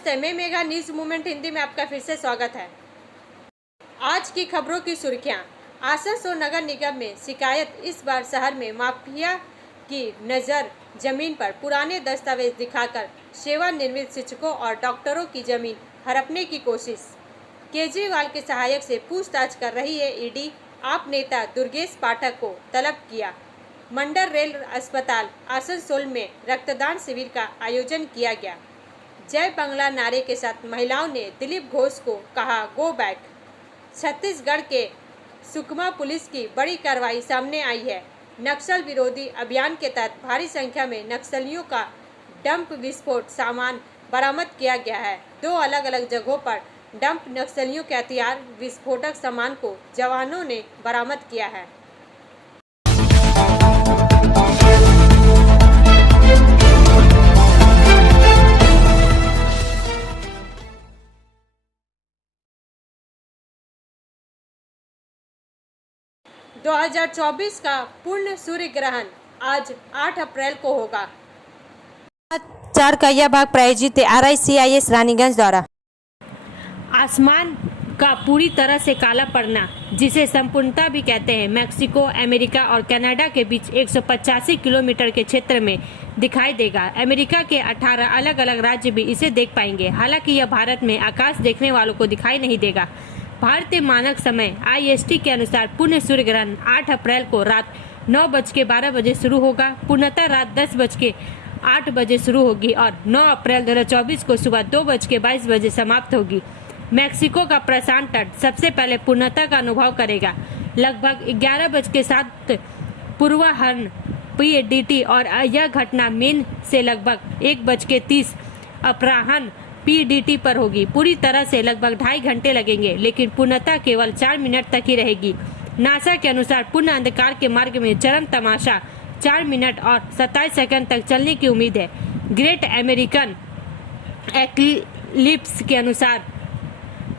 नमस्ते, मैं Megha, news movement Hindi में आपका फिर से स्वागत है। आज की खबरों की सुर्खियां। आसनसोल नगर निगम में शिकायत, इस बार शहर में माफिया की नज़र। जमीन पर पुराने दस्तावेज दिखाकर सेवानिवृत्त शिक्षकों और डॉक्टरों की जमीन हड़पने की कोशिश। केजरीवाल के सहायक से पूछताछ कर रही है ईडी। आप नेता दुर्गेश पाठक को तलब किया। मंडल रेल अस्पताल आसनसोल में रक्तदान शिविर का आयोजन किया गया। जय बंगला नारे के साथ महिलाओं ने दिलीप घोष को कहा गो बैक। छत्तीसगढ़ के सुकमा पुलिस की बड़ी कार्रवाई सामने आई है। नक्सल विरोधी अभियान के तहत भारी संख्या में नक्सलियों का डंप विस्फोट सामान बरामद किया गया है। 2 अलग अलग जगहों पर डंप नक्सलियों के हथियार विस्फोटक सामान को जवानों ने बरामद किया है। – 2024 का पूर्ण सूर्य ग्रहण आज 8 अप्रैल को होगा। 4 का यह भाग प्रायोजित है RICIS रानीगंज द्वारा। आसमान का पूरी तरह से काला पड़ना, जिसे संपूर्णता भी कहते हैं, मैक्सिको, अमेरिका और कनाडा के बीच 185 किलोमीटर के क्षेत्र में दिखाई देगा। अमेरिका के 18 अलग अलग राज्य भी इसे देख पाएंगे। हालांकि यह भारत में आकाश देखने वालों को दिखाई नहीं देगा। भारतीय मानक समय IST के अनुसार पूर्ण सूर्य ग्रहण 8 अप्रैल को रात 9:12 शुरू होगा। पूर्णतः रात 10:08 शुरू होगी और 9 अप्रैल 2024 को सुबह 2:22 समाप्त होगी। मैक्सिको का प्रशांत तट सबसे पहले पूर्णता का अनुभव करेगा। लगभग 11:07 पूर्वाह्न PDT और यह घटना मेन से लगभग 1:30 अपराह्न PDT पर होगी। पूरी तरह से लगभग 2.5 घंटे लगेंगे, लेकिन पूर्णता केवल 4 मिनट तक ही रहेगी। नासा के अनुसार पूर्ण अंधकार के मार्ग में चरम तमाशा 4 मिनट और 27 सेकंड तक चलने की उम्मीद है। ग्रेट अमेरिकन एक्लिप्स के अनुसार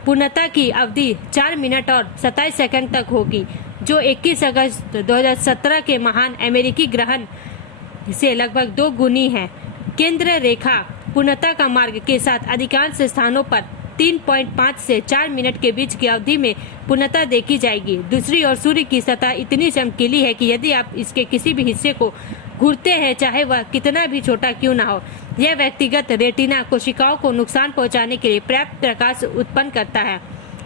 पूर्णता की अवधि 4 मिनट और 27 सेकंड तक होगी, जो 21 अगस्त 2017 के महान अमेरिकी ग्रहण से लगभग 2 गुनी है। केंद्र रेखा पूर्णता का मार्ग के साथ अधिकांश स्थानों पर 3.5 से 4 मिनट के बीच की अवधि में पूर्णता देखी जाएगी। दूसरी ओर सूर्य की सतह इतनी चमकीली है कि यदि आप इसके किसी भी हिस्से को घूरते हैं, चाहे वह कितना भी छोटा क्यों ना हो, यह व्यक्तिगत रेटिना कोशिकाओं को नुकसान पहुंचाने के लिए पर्याप्त प्रकाश उत्पन्न करता है।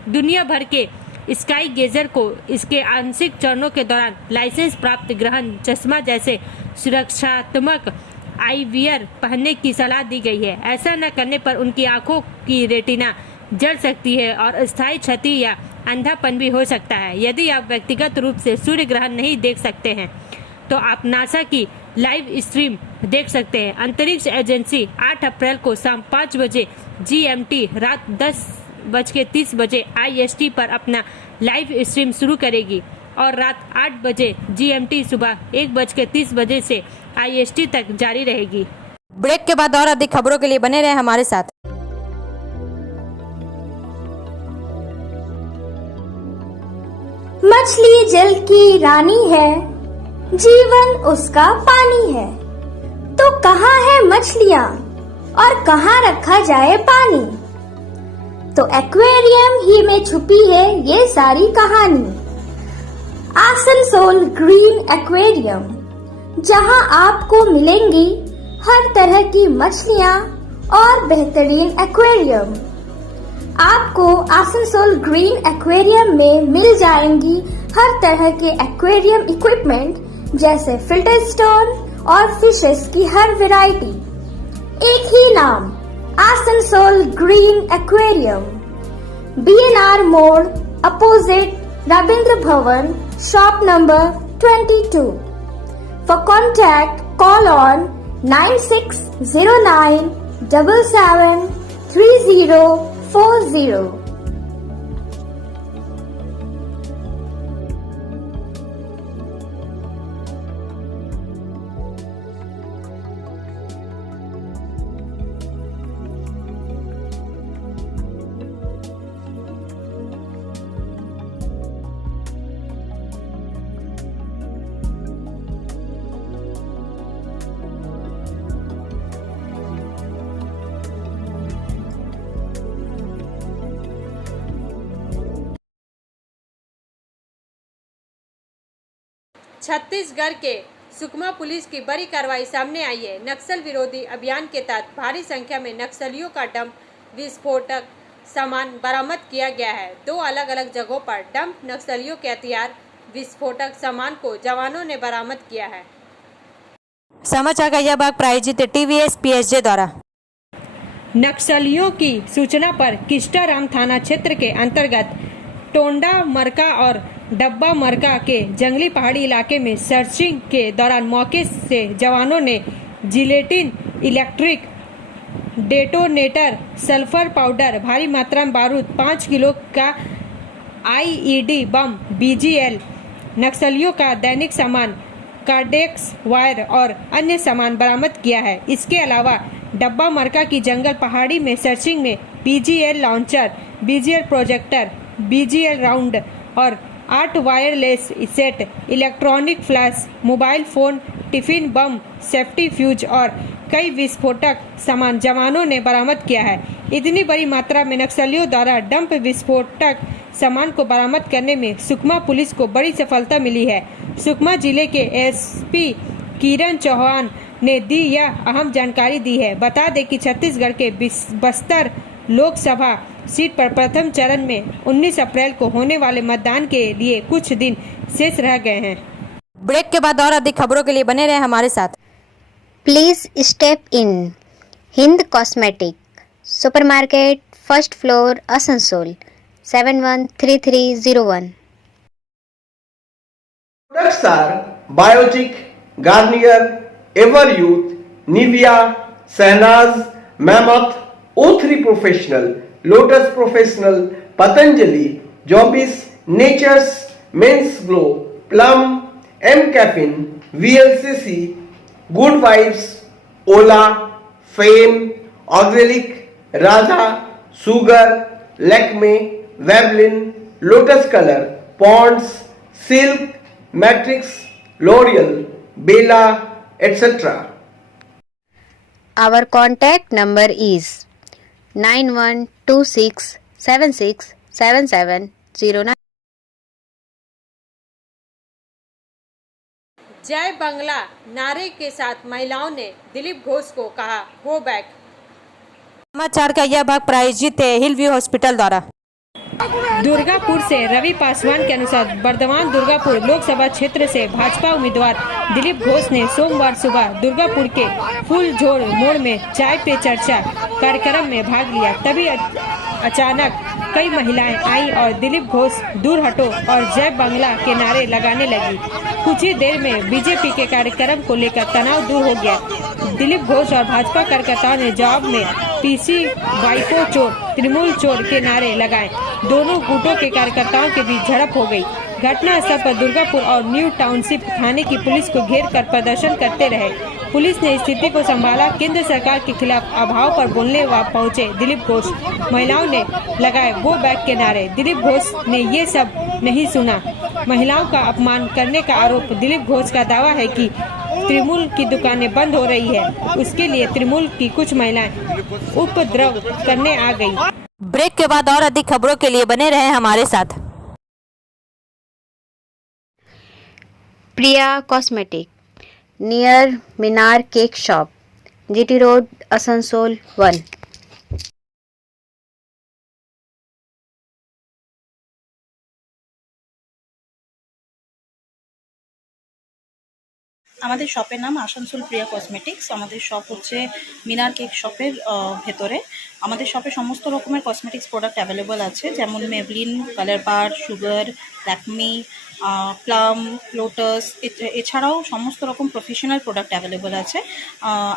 दुनिया भर के स्काई गेजर को इसके आंशिक चरणों के दौरान लाइसेंस प्राप्त ग्रहण चश्मा जैसे सुरक्षात्मक आईवियर पहनने की सलाह दी गई है। ऐसा न करने पर उनकी आंखों की रेटिना जल सकती है और अस्थायी क्षति या अंधापन भी हो सकता है। यदि आप व्यक्तिगत रूप से सूर्य ग्रहण नहीं देख सकते हैं, तो आप नासा की लाइव स्ट्रीम देख सकते हैं। अंतरिक्ष एजेंसी 8 अप्रैल को शाम 5 बजे GMT रात 10:30 IST पर अपना लाइव स्ट्रीम शुरू करेगी और रात 8 बजे GMT सुबह 1:30 से IST तक जारी रहेगी। ब्रेक के बाद और अधिक खबरों के लिए बने रहे हमारे साथ। मछली जल की रानी है, जीवन उसका पानी है। तो कहाँ है मछलियाँ और कहाँ रखा जाए पानी? तो एक्वेरियम ही में छुपी है ये सारी कहानी। आसनसोल ग्रीन एक्वेरियम, जहां आपको मिलेंगी हर तरह की मछलियां और बेहतरीन एक्वेरियम। आपको आसनसोल ग्रीन एक्वेरियम में मिल जाएंगी हर तरह के एक्वेरियम इक्विपमेंट, जैसे फिल्टर स्टोन और फिशेस की हर वैरायटी। एक ही नाम, आसनसोल ग्रीन एक्वेरियम। BNR मोड़ opposite Ravindra Bhavan, shop number 22. For contact, call on 9609 77 3040. Chhattisgarh के सुकमा पुलिस की बड़ी कार्रवाई सामने आई है। नक्सल विरोधी अभियान के तहत भारी संख्या में नक्सलियों का डंप विस्फोटक सामान बरामद किया गया है। 2 अलग अलग जगहों पर डंप नक्सलियों के हथियार विस्फोटक सामान को जवानों ने बरामद किया है। समाचार का यह भाग प्रायोजित TVS PSJ द्वारा। नक्सलियों की सूचना पर किस्टाराम थाना क्षेत्र के अंतर्गत टोंडा मरका और डब्बा मरका के जंगली पहाड़ी इलाके में सर्चिंग के दौरान मौके से जवानों ने gelatin, electric detonator, sulphur powder, भारी मात्रा में बारूद, 5 किलो का IED बम, BGL, नक्सलियों का दैनिक सामान, कार्डेक्स वायर और अन्य सामान बरामद किया है। इसके अलावा डब्बा मरका की जंगल पहाड़ी में सर्चिंग में BGL launcher, BGL projector, BGL round और 8 wireless set, electronic flash, mobile phone, tiffin bomb, safety fuse और कई विस्फोटक सामान जवानों ने बरामद किया है। इतनी बड़ी मात्रा में नक्सलियों द्वारा डंप विस्फोटक सामान को बरामद करने में सुकमा पुलिस को बड़ी सफलता मिली है। सुकमा जिले के SP किरण चौहान ने दी यह अहम जानकारी दी है। बता दें कि छत्तीसगढ़ के बस्तर लोकसभा सीट पर प्रथम चरण में 19 अप्रैल को होने वाले मतदान के लिए कुछ दिन शेष रह गए हैं। ब्रेक के बाद और अधिक खबरों के लिए बने रहे हमारे साथ। Please step in. Hind Cosmetic, Supermarket, First Floor, Asansol, 713301. Products are Biotic, Garnier, Everyouth, Nivea, Sahnaz, Mammoth, O3 Professional, Lotus Professional, Patanjali, Jobis, Nature's, Men's Glow, Plum, M Caffeine, VLCC, Good Vibes, Ola, Fame, Auxilic, Radha, Sugar, Lakme, Veblen, Lotus Color, Ponds, Silk, Matrix, L'Oreal, Bella, etc. Our contact number is 9126767709. जय बंगला नारे के साथ महिलाओं ने दिलीप घोष को कहा go back. समाचार का यह भाग प्रायोजित है हिल व्यू हॉस्पिटल द्वारा। दुर्गापुर से रवि पासवान के अनुसार बर्धमान दुर्गापुर लोकसभा क्षेत्र से भाजपा उम्मीदवार दिलीप घोष ने सोमवार सुबह दुर्गापुर के फूलझोड़ मोड़ में चाय पे चर्चा कार्यक्रम में भाग लिया। तभी अचानक कई महिलाएं आई और दिलीप घोष दूर हटो और जय बंगला के नारे लगाने लगी। कुछ ही देर में बीजेपी के कार्यक्रम को लेकर तनाव दूर हो गया। दिलीप घोष और भाजपा कार्यकर्ताओं ने जवाब में PC वाइको चोर, तृणमूल चोर के नारे लगाए। दोनों गुटों के कार्यकर्ताओं के बीच झड़प हो गई। घटना स्थल पर दुर्गापुर और न्यू टाउनशिप थाने की पुलिस को घेर कर प्रदर्शन करते रहे। पुलिस ने स्थिति को संभाला। केंद्र सरकार के खिलाफ अभाव पर बोलने पहुंचे दिलीप घोष। महिलाओं ने लगाए गो बैक के नारे। दिलीप घोष ने ये सब नहीं सुना। महिलाओं का अपमान करने का आरोप। दिलीप घोष का दावा है कि तृणमूल की दुकानें बंद हो रही है, उसके लिए तृणमूल की कुछ महिलाएं उपद्रव करने आ गई। ब्रेक के बाद और अधिक खबरों के लिए बने रहे हमारे साथ। Priya Cosmetic, near Minar Cake Shop, GT Road, Asansol 1. আমাদের শপের নাম আসানসোল প্রিয়া কসমেটিক্স। আমাদের শপ হচ্ছে মিনার কেক শপের ভেতরে। আমাদের শপে সমস্ত রকমের কসমেটিক্স প্রোডাক্ট অ্যাভেলেবল আছে, যেমন মেবলিন, কালার বার, সুগার, ল্যাকমি, প্লাম, লোটাস, এছাড়াও সমস্ত রকম প্রফেশনাল প্রোডাক্ট অ্যাভেলেবল আছে।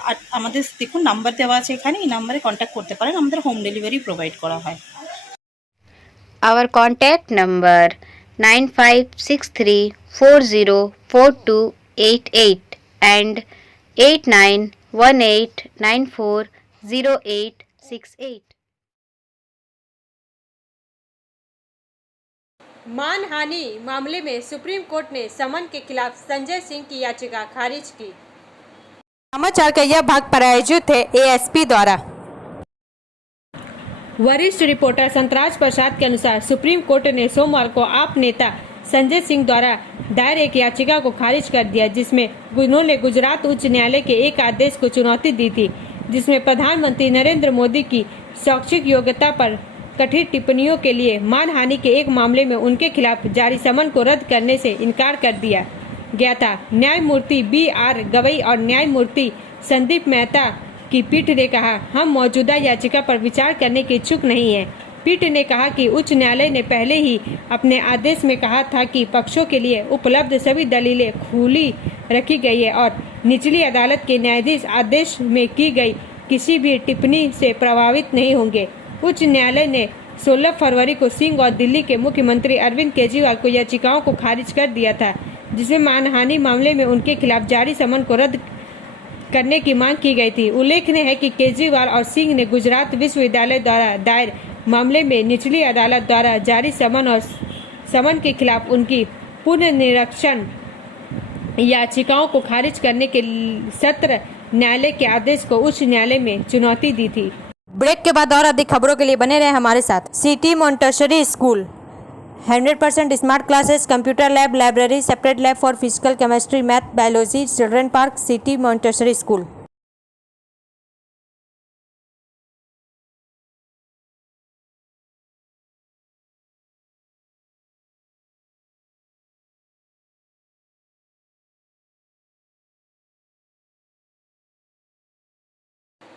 আর আমাদের দেখুন নাম্বার দেওয়া আছে এখানে, এই নাম্বারে কন্ট্যাক্ট করতে পারেন। আমাদের হোম ডেলিভারি প্রোভাইড করা হয়। Our contact number 9563404288 and 8918940868. मानहानि मामले में सुप्रीम कोर्ट ने समन के खिलाफ संजय सिंह की याचिका खारिज की। समाचार का यह भाग प्रायोजित है ASP द्वारा। वरिष्ठ रिपोर्टर संतराज प्रसाद के अनुसार सुप्रीम कोर्ट ने सोमवार को आप नेता संजय सिंह द्वारा दायर एक याचिका को खारिज कर दिया, जिसमें उन्होंने गुजरात उच्च न्यायालय के एक आदेश को चुनौती दी थी, जिसमें प्रधानमंत्री नरेंद्र मोदी की शैक्षिक योग्यता पर कथित टिप्पणियों के लिए मानहानि के एक मामले में उनके खिलाफ जारी समन को रद्द करने से इनकार कर दिया गया था। न्यायमूर्ति B.R. गवई और न्यायमूर्ति संदीप मेहता की पीठ ने कहा, हम मौजूदा याचिका पर विचार करने के इच्छुक नहीं हैं। पीठ ने कहा कि उच्च न्यायालय ने पहले ही अपने आदेश में कहा था कि पक्षों के लिए उपलब्ध सभी दलीलें खुली रखी गई है और निचली अदालत के न्यायाधीश आदेश में की गई किसी भी टिप्पणी से प्रभावित नहीं होंगे। उच्च न्यायालय ने 16 फरवरी को सिंह और दिल्ली के मुख्यमंत्री अरविंद केजरीवाल को याचिकाओं को खारिज कर दिया था, जिसमें मानहानि मामले में उनके खिलाफ जारी समन को रद्द करने की मांग की गई थी। उल्लेखनीय है कि केजरीवाल और सिंह ने गुजरात विश्वविद्यालय द्वारा दायर मामले में निचली अदालत द्वारा जारी समन और समन के खिलाफ उनकी पुनर्निरीक्षण याचिकाओं को खारिज करने के सत्र न्यायालय के आदेश को उच्च न्यायालय में चुनौती दी थी। ब्रेक के बाद और अधिक खबरों के लिए बने रहे हमारे साथ। City Montessori school 100% smart classes, computer lab, library, separate lab for physical chemistry, math, biology, children park, city Montessori school.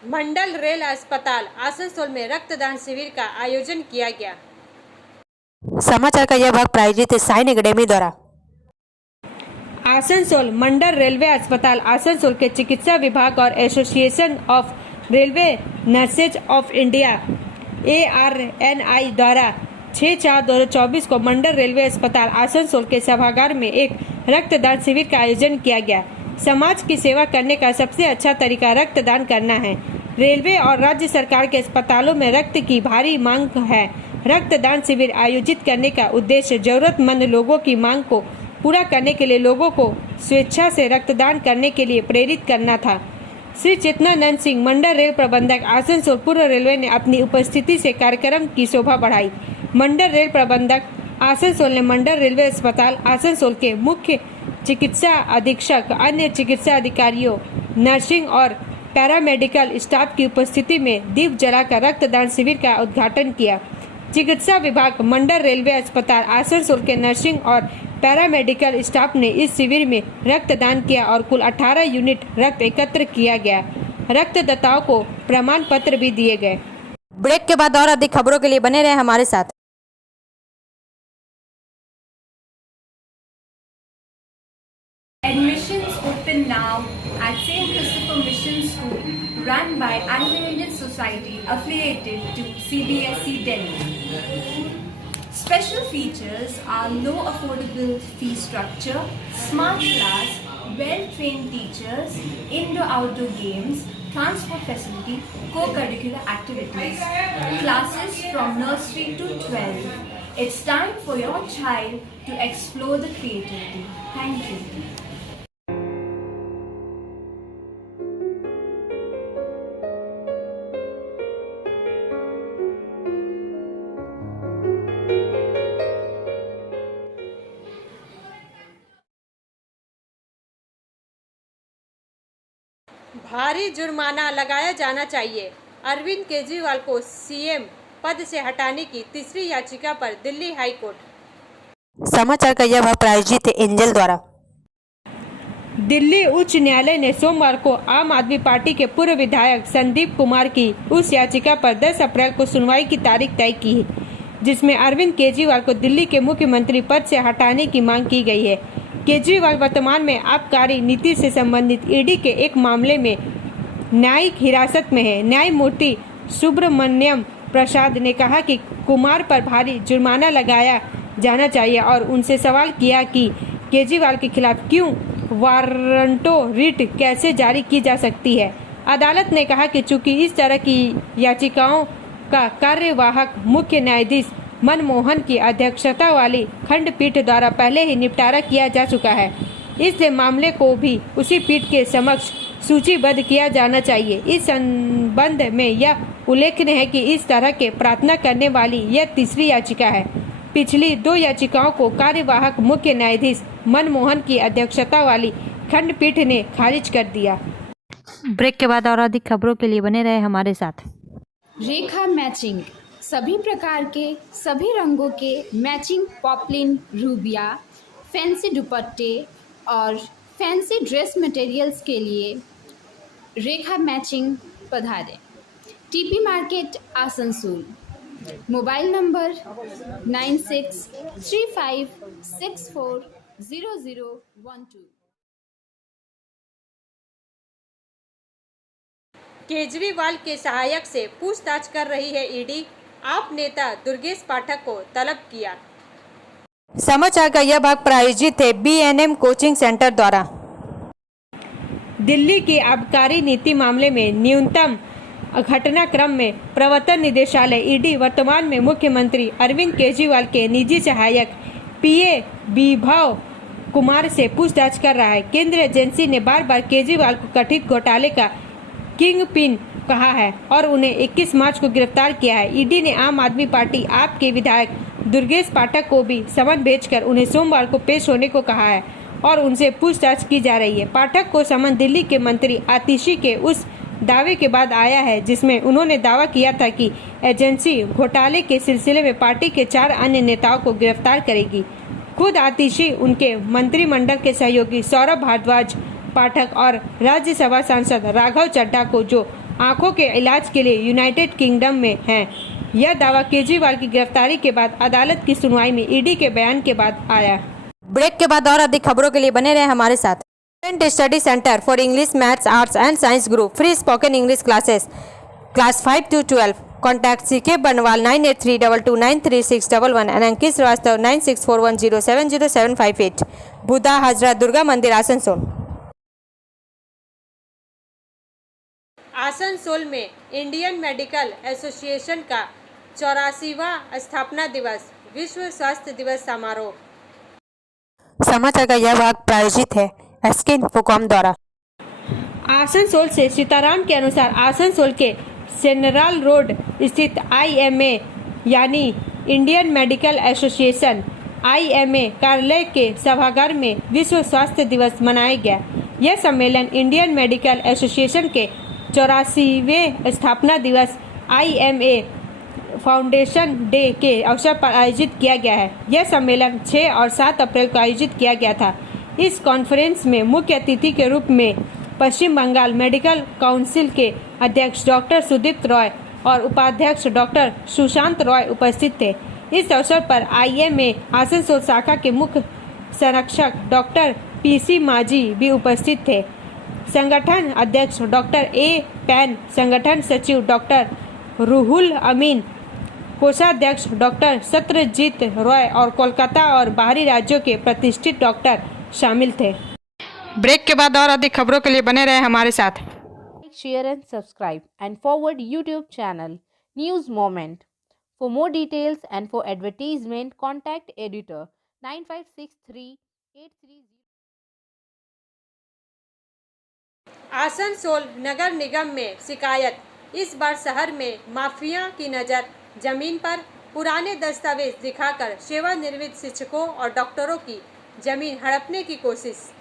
Mandal rail अस्पताल आसनसोल में रक्तदान शिविर का आयोजन किया गया। समाचार का यह भाग प्रायोजित है साइन एकेडमी द्वारा। आसनसोल मंडल रेलवे अस्पताल आसनसोल के चिकित्सा विभाग और association of railway nurses of India ARNI द्वारा 6/4/2024 को मंडल रेलवे अस्पताल आसनसोल के सभागार में एक रक्तदान शिविर का आयोजन किया गया। समाज की सेवा करने का सबसे अच्छा तरीका रक्तदान करना है। रेलवे और राज्य सरकार के अस्पतालों में रक्त की भारी मांग है। रक्तदान शिविर आयोजित करने का उद्देश्य जरूरतमंद लोगों की मांग को पूरा करने के लिए लोगों को स्वेच्छा से रक्तदान करने के लिए प्रेरित करना था। श्री चेतनानंद सिंह, मंडल रेल प्रबंधक आसनसोल पूर्व रेलवे ने अपनी उपस्थिति से कार्यक्रम की शोभा बढ़ाई। मंडल रेल प्रबंधक आसनसोल ने मंडल रेलवे अस्पताल आसनसोल के मुख्य चिकित्सा अधीक्षक, अन्य चिकित्सा अधिकारियों, नर्सिंग और पैरामेडिकल स्टाफ की उपस्थिति में दीप जलाकर रक्तदान शिविर का उद्घाटन किया। चिकित्सा विभाग मंडल रेलवे अस्पताल आसनसोल के नर्सिंग और पैरामेडिकल स्टाफ ने इस शिविर में रक्तदान किया और कुल 18 यूनिट रक्त एकत्र किया गया। रक्तदाताओं को प्रमाण पत्र भी दिए गए। ब्रेक के बाद और अधिक खबरों के लिए बने रहे हमारे साथ। Admissions open now at St. Christopher Mission School, run by Anglo-Indian Society affiliated to CBSE Delhi. Special features are low affordable fee structure, smart class, well-trained teachers, indoor-outdoor games, transport facility, co-curricular activities, classes from nursery to 12. It's time for your child to explore the creativity. Thank you. भारी जुर्माना लगाया जाना चाहिए। अरविंद केजरीवाल को CM पद से हटाने की तीसरी याचिका पर दिल्ली हाई कोर्ट। समाचार का यह भाग प्रायोजित है एंजल द्वारा। दिल्ली उच्च न्यायालय ने सोमवार को आम आदमी पार्टी के पूर्व विधायक संदीप कुमार की उस याचिका पर 10 अप्रैल को सुनवाई की तारीख तय की है, जिसमें अरविंद केजरीवाल को दिल्ली के मुख्यमंत्री पद से हटाने की मांग की गई है। केजरीवाल वर्तमान में आबकारी नीति से संबंधित ईडी के एक मामले में न्यायिक हिरासत में है। न्यायमूर्ति सुब्रमण्यम प्रसाद ने कहा कि कुमार पर भारी जुर्माना लगाया जाना चाहिए और उनसे सवाल किया कि केजरीवाल के खिलाफ क्यों वारंटो रिट कैसे जारी की जा सकती है। अदालत ने कहा कि चूंकि इस तरह की याचिकाओं का कार्यवाहक मुख्य न्यायाधीश मनमोहन की अध्यक्षता वाली खंडपीठ द्वारा पहले ही निपटारा किया जा चुका है, इसलिए मामले को भी उसी पीठ के समक्ष सूचीबद्ध किया जाना चाहिए। इस संबंध में यह उल्लेखनीय है कि इस तरह के प्रार्थना करने वाली यह तीसरी याचिका है। पिछली 2 याचिकाओं को कार्यवाहक मुख्य न्यायाधीश मनमोहन की अध्यक्षता वाली खंडपीठ ने खारिज कर दिया। ब्रेक के बाद और अधिक खबरों के लिए बने रहे हमारे साथ। रेखा मैचिंग, सभी प्रकार के सभी रंगों के मैचिंग पॉपलिन, रूबिया, फैंसी दुपट्टे और फैंसी ड्रेस मटेरियल्स के लिए रेखा मैचिंग पधारें। TP market Asansol. Mobile number 9635640012। Kejriwal के सहायक से पूछताछ कर रही है ईडी, आप नेता दुर्गेश पाठक को तलब किया। समाचार का यह भाग प्रायोजित है BNM कोचिंग सेंटर द्वारा। दिल्ली की आबकारी नीति मामले में न्यूनतम घटनाक्रम में प्रवर्तन निदेशालय ईडी वर्तमान में मुख्यमंत्री अरविंद केजरीवाल के निजी सहायक PA विभव कुमार से पूछताछ कर रहा है। केंद्रीय एजेंसी ने बार बार केजरीवाल को कथित घोटाले का किंग पिन कहा है और उन्हें 21 मार्च को गिरफ्तार किया है। ईडी ने आम आदमी पार्टी आप के विधायक दुर्गेश पाठक को भी समन भेजकर उन्हें सोमवार को पेश होने को कहा है और उनसे पूछताछ की जा रही है। पाठक को समन दिल्ली के मंत्री आतिशी के उस दावे के बाद आया है जिसमें उन्होंने दावा किया था कि एजेंसी घोटाले के सिलसिले में पार्टी के 4 अन्य नेताओं को गिरफ्तार करेगी। खुद आतिशी, उनके मंत्रिमंडल के सहयोगी सौरभ भारद्वाज पाठक और राज्यसभा सांसद राघव चड्ढा को जो आंखों के इलाज के लिए यूनाइटेड किंगडम में हैं। यह दावा केजरीवाल की गिरफ्तारी के बाद अदालत की सुनवाई में ईडी के बयान के बाद आया। ब्रेक के बाद और अधिक खबरों के लिए बने रहे हमारे साथ। Study centre for English, maths, arts and science group free spoken English classes class 5 to 12। Contact CK बनवाल 9832293611 एंड अंकित श्रीवास्तव 9641070758। बुधा हाजरा दुर्गा मंदिर आसनसोल। आसनसोल में इंडियन मेडिकल एसोसिएशन का 84वां स्थापना दिवस, विश्व स्वास्थ्य दिवस समारोह। समाचार का यह भाग प्रायोजित है SK इन्फोकॉम द्वारा। आसनसोल से सीताराम के अनुसार आसनसोल के सेनराल रोड स्थित IMA यानी इंडियन मेडिकल एसोसिएशन IMA कार्यालय के सभागार में विश्व स्वास्थ्य दिवस मनाया गया। यह सम्मेलन इंडियन मेडिकल एसोसिएशन के 84वें स्थापना दिवस IMA फाउंडेशन डे के अवसर पर आयोजित किया गया है। यह सम्मेलन 6 और 7 अप्रैल को आयोजित किया गया था। इस कॉन्फ्रेंस में मुख्य अतिथि के रूप में पश्चिम बंगाल मेडिकल काउंसिल के अध्यक्ष डॉक्टर सुदीप्त रॉय और उपाध्यक्ष डॉक्टर सुशांत रॉय उपस्थित थे। इस अवसर पर IMA आसनसोल शाखा के मुख्य संरक्षक डॉक्टर PC माझी भी उपस्थित थे। संगठन अध्यक्ष डॉक्टर A पैन, संगठन सचिव डॉक्टर रूहुल अमीन, कोषाध्यक्ष डॉक्टर सत्यजीत रॉय और कोलकाता और बाहरी राज्यों के प्रतिष्ठित डॉक्टर शामिल थे। ब्रेक के बाद और अधिक खबरों के लिए बने रहे हमारे साथ। Share and subscribe and forward YouTube channel News Moment. For more details and for advertisement, contact editor 956383. Asansol नगर निगम में शिकायत, इस बार शहर में माफिया की नज़र जमीन पर। पुराने दस्तावेज दिखाकर सेवानिवृत्त शिक्षकों और डॉक्टरों की जमीन हड़पने की कोशिश।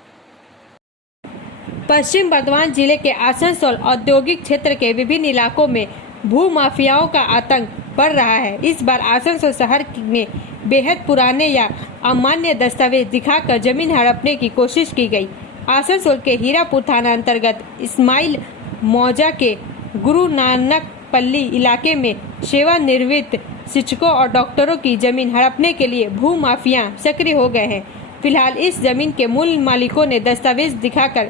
पश्चिम बर्धमान जिले के आसनसोल औद्योगिक क्षेत्र के विभिन्न इलाकों में भू माफियाओं का आतंक बढ़ रहा है। इस बार आसनसोल शहर में बेहद पुराने या अमान्य दस्तावेज दिखाकर जमीन हड़पने की कोशिश की गई। आसनसोल के हीरापुर थाना अंतर्गत इस्माइल मौजा के गुरु नानक पल्ली इलाके में सेवानिवृत्त शिक्षकों और डॉक्टरों की जमीन हड़पने के लिए भू माफिया सक्रिय हो गए हैं। फिलहाल इस जमीन के मूल मालिकों ने दस्तावेज दिखाकर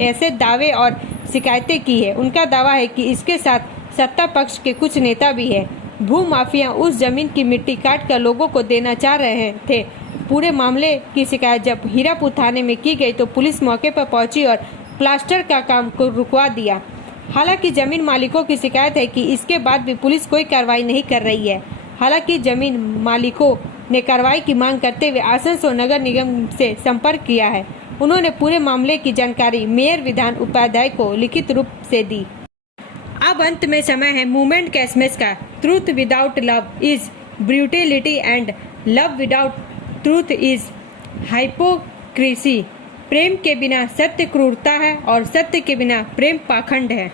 ऐसे दावे और शिकायतें की है। उनका दावा है कि इसके साथ सत्ता पक्ष के कुछ नेता भी है। भू माफिया उस जमीन की मिट्टी काट कर लोगों को देना चाह रहे थे। पूरे मामले की शिकायत जब हीरापुर थाने में की गई तो पुलिस मौके पर पहुंची और प्लास्टर का काम को रुकवा दिया। हालांकि जमीन मालिकों की शिकायत है कि इसके बाद भी पुलिस कोई कार्रवाई नहीं कर रही है। हालांकि जमीन मालिकों ने कार्रवाई की मांग करते हुए आसनसोल नगर निगम से संपर्क किया है। उन्होंने पूरे मामले की जानकारी मेयर विधान उपाध्याय को लिखित रूप से दी। अब अंत में समय है मूवमेंट का एसएमएस का। Truth without love is brutality and love without truth is hypocrisy. प्रेम के बिना सत्य क्रूरता है और सत्य के बिना प्रेम पाखंड है।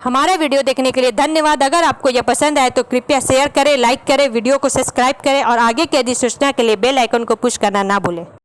हमारा वीडियो देखने के लिए धन्यवाद। अगर आपको यह पसंद आए तो कृपया शेयर करें, लाइक करें, वीडियो को सब्सक्राइब करें और आगे की अधिसूचना के लिए बेल आइकन को पुश करना ना भूलें।